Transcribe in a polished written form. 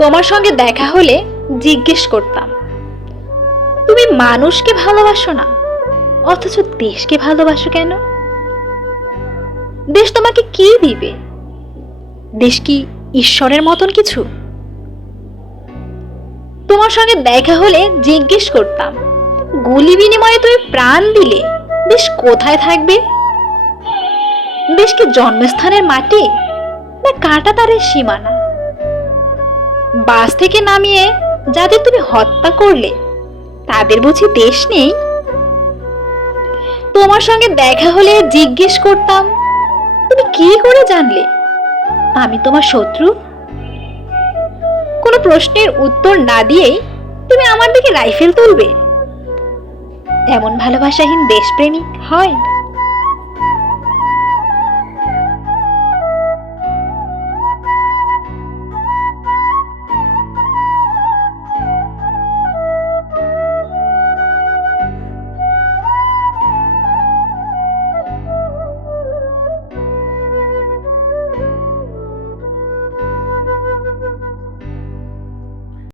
তোমার সঙ্গে দেখা হলে জিজ্ঞেস করতাম, তুমি মানুষকে ভালোবাসো না, অথচ দেশকে ভালোবাসো কেন? দেশ তোমাকে কি দিবে? দেশ কি ঈশ্বরের মতন কিছু? তোমার সঙ্গে দেখা হলে জিজ্ঞেস করতাম, গুলি বিনিময়ে তুমি প্রাণ দিলে দেশ কোথায় থাকবে? দেশ কি জন্মস্থানের মাটি, না কাঁটা তারের সীমানা? বাস থেকে নামিয়ে যাদের তুমি হত্যা করলে, তাদের বুঝি দেশ নেই? তোমার সঙ্গে দেখা হলে জিজ্ঞেস করতাম, তুমি কি করে জানলে আমি তোমার শত্রু? কোনো প্রশ্নের উত্তর না দিয়েই তুমি আমার দিকে রাইফেল তুলবে? এমন ভালোবাসাহীন দেশপ্রেমিক হয়?